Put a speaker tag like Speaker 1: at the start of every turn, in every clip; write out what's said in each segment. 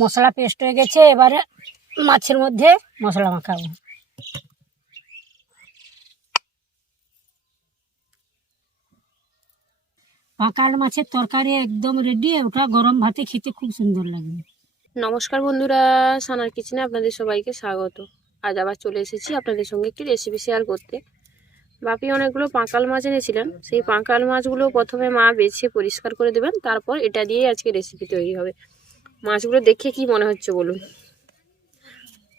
Speaker 1: মশলা paste হয়ে গেছে, এবারে মাছের মধ্যে মশলা মাখাবো। পাকাল মাছের তরকারি একদম রেডি ওটা গরম ভাতে খেতে খুব সুন্দর লাগবে।
Speaker 2: নমস্কার বন্ধুরা, সানার কিচেনে আপনাদের সবাইকে স্বাগত। আজ আবার চলে এসেছি আপনাদের সঙ্গে একটি রেসিপি শেয়ার করতে। বাপি অনেকগুলো পাঁকাল মাছ এনেছিলেন, সেই পাঁকাল মাছগুলো প্রথমে মা বেছে পরিষ্কার করে দেবেন, তারপর এটা দিয়েই আজকে রেসিপি তৈরি হবে। মাছগুলো দেখে কি মনে হচ্ছে বলুন?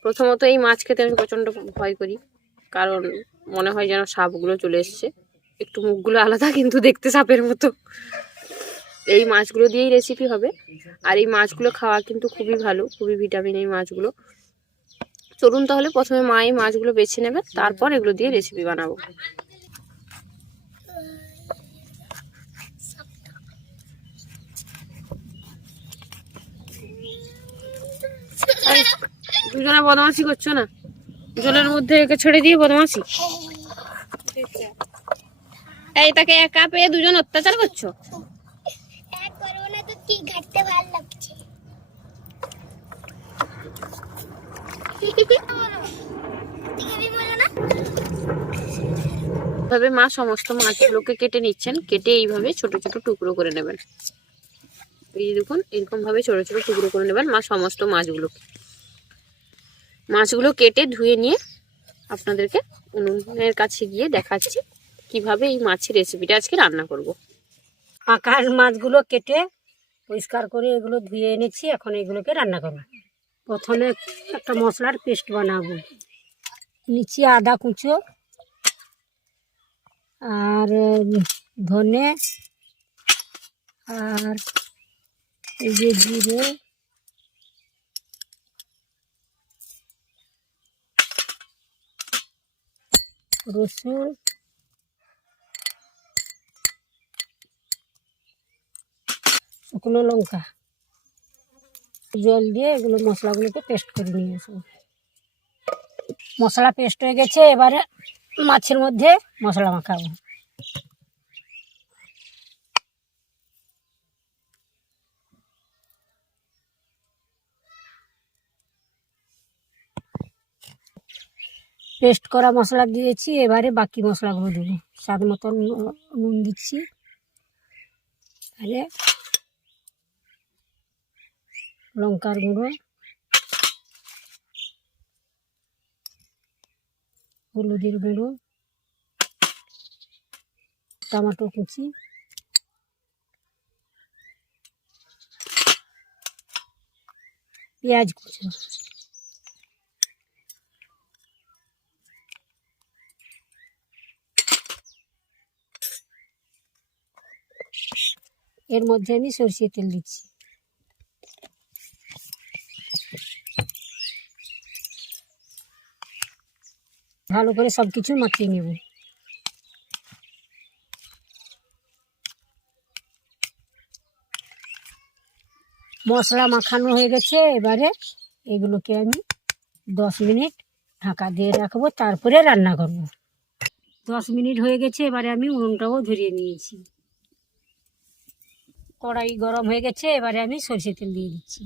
Speaker 2: প্রথমত এই মাছ খেতে আমি প্রচণ্ড ভয় করি, কারণ মনে হয় যেন সাপগুলো চলে এসছে। একটু মুখগুলো আলাদা, কিন্তু দেখতে সাপের মতো। এই মাছগুলো দিয়েই রেসিপি হবে। আর এই মাছগুলো খাওয়া কিন্তু খুবই ভালো, খুবই ভিটামিন এই মাছগুলো। চলুন তাহলে প্রথমে মা এই মাছগুলো বেছে নেবে, তারপর এগুলো দিয়ে রেসিপি বানাবো। দুজনে বদমাসি করছ না? জলের মধ্যে একে ছেড়ে দিয়ে বদমাসি এই, তাকে একা পেয়ে দুজন অত্যাচার করছ? এইভাবে মা সমস্ত মাছগুলোকে কেটে নিচ্ছেন, কেটে এইভাবে ছোট ছোট টুকরো করে নেবেন। এই দেখুন এরকম ভাবে ছোট ছোট টুকরো করে নেবেন মা সমস্ত মাছগুলোকে। মাছগুলো কেটে ধুয়ে নিয়ে আপনাদেরকে উনুনের কাছে গিয়ে দেখাচ্ছি কীভাবে এই মাছের রেসিপিটা আজকে রান্না করব।
Speaker 1: পাকাল মাছগুলো কেটে পরিষ্কার করে এগুলো ধুয়ে এনেছি, এখন এগুলোকে রান্না করব প্রথমে একটা মশলার পেস্ট বানাবো নিচে আদা কুচো আর, ধনে আর এই যে জিরে রসুন। শুকনো লঙ্কা। জল দিয়ে এগুলো মশলাগুলোকে পেস্ট করে নিয়ে আসব মশলা পেস্ট হয়ে গেছে, এবারে মাছের মধ্যে মশলা মাখাবো। পেস্ট করা মশলা দিয়েছি, এবারে বাকি মশলাগুলো দেবো। স্বাদ মতন নুন- দিচ্ছি। তাহলে লঙ্কার গুঁড়ো, হলুদের গুঁড়ো, টমাটো কুচি, পেঁয়াজ কুচি। এর মধ্যে আমি সরষের তেল দিচ্ছি। ভালো করে সব কিছু মাখিয়ে নেব। মশলা মাখানো হয়ে গেছে, এবারে এগুলোকে আমি দশ মিনিট ঢাকা দিয়ে রাখব, তারপরে রান্না করব। দশ মিনিট হয়ে গেছে, এবারে আমি উনুনটাও ধরিয়ে নিয়েছি। কড়াই গরম হয়ে গেছে, এবারে আমি সরষে তেল দিয়ে দিচ্ছি।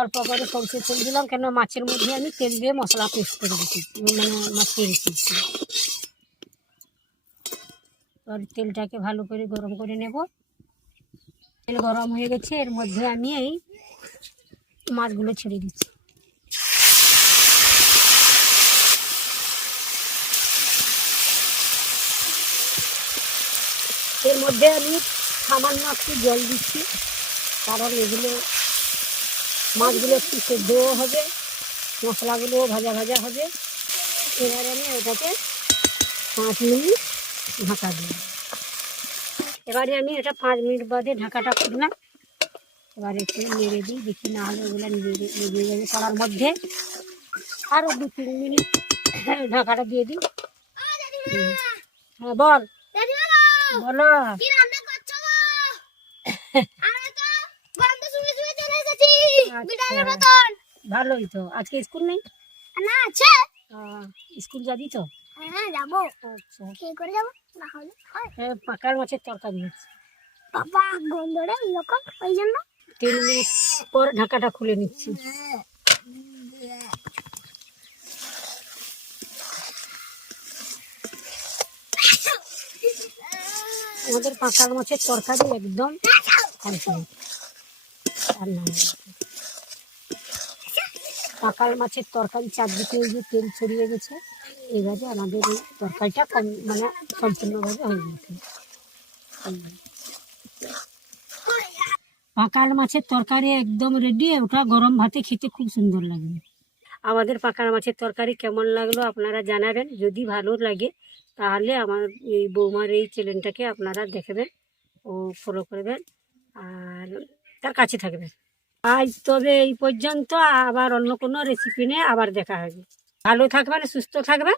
Speaker 1: অল্প করে সরষের তেল দিলাম কেন মাছের মধ্যে আমি তেল দিয়ে মশলা পেস্ট করে দিচ্ছি মানে মাখিয়ে রেখেছি। এবার তেলটাকে ভালো করে গরম করে নেব। তেল গরম হয়ে গেছে, এর মধ্যে আমি এই মাছগুলো ছেড়ে দিচ্ছি। এর মধ্যে আমি সামান্য একটু জল দিচ্ছি, কারণ এগুলো মাছগুলো একটু সেদ্ধও হবে, মশলাগুলোও ভাজা ভাজা হবে। এবারে আমি ওটাকে পাঁচ মিনিট ঢাকা দিই এবারে আমি এটা পাঁচ মিনিট বাদে ঢাকাটা খুললাম। এবারে একটু নেড়ে দিই, দেখি না হলে ওগুলো লেগে যাবে কড়ার মধ্যে। আরও দু তিন মিনিট ঢাকাটা দিয়ে দিই। হ্যাঁ বল। বলো।
Speaker 3: কি রান্না করছ তো গন্ধ চলে এসেছি। বিড়ালের
Speaker 1: আচ্ছা।
Speaker 3: মতন।
Speaker 1: ভালোই তো। আজকে স্কুল নেই?
Speaker 3: না আছে।
Speaker 1: স্কুল যাবি তো?
Speaker 3: হ্যাঁ যাব।
Speaker 1: আচ্ছা।
Speaker 3: কি করে যাব না হলে হয়।
Speaker 1: পাকার মাছের তরকারি হচ্ছে
Speaker 3: বাবা গন্ধটা এরকম ওই জন্য।
Speaker 1: তিন মিনিট পর ঢাকাটা খুলে নিচ্ছি। আমাদের পাকাল মাছের তরকারি একদম পাকাল মাছের তরকারি চারদিকে যে তেল ছড়িয়ে গেছে, এবারে আমাদের এই তরকারিটা কম মানে সম্পূর্ণভাবে হয়ে গেছে। পাকাল মাছের তরকারি একদম রেডি ওটা গরম ভাতে খেতে খুব সুন্দর লাগবে। আমাদের পাকা মাছের তরকারি কেমন লাগল আপনারা জানাবেন। যদি ভালো লাগে, তাহলে আমার এই বৌমার এই চ্যানেলটাকে আপনারা দেখবেন ও ফলো করবেন আর তার কাছে থাকবেন। আজ তবে এই পর্যন্ত, আবার অন্য কোনো রেসিপি নিয়ে আবার দেখা হবে। ভালো থাকবেন, সুস্থ থাকবেন।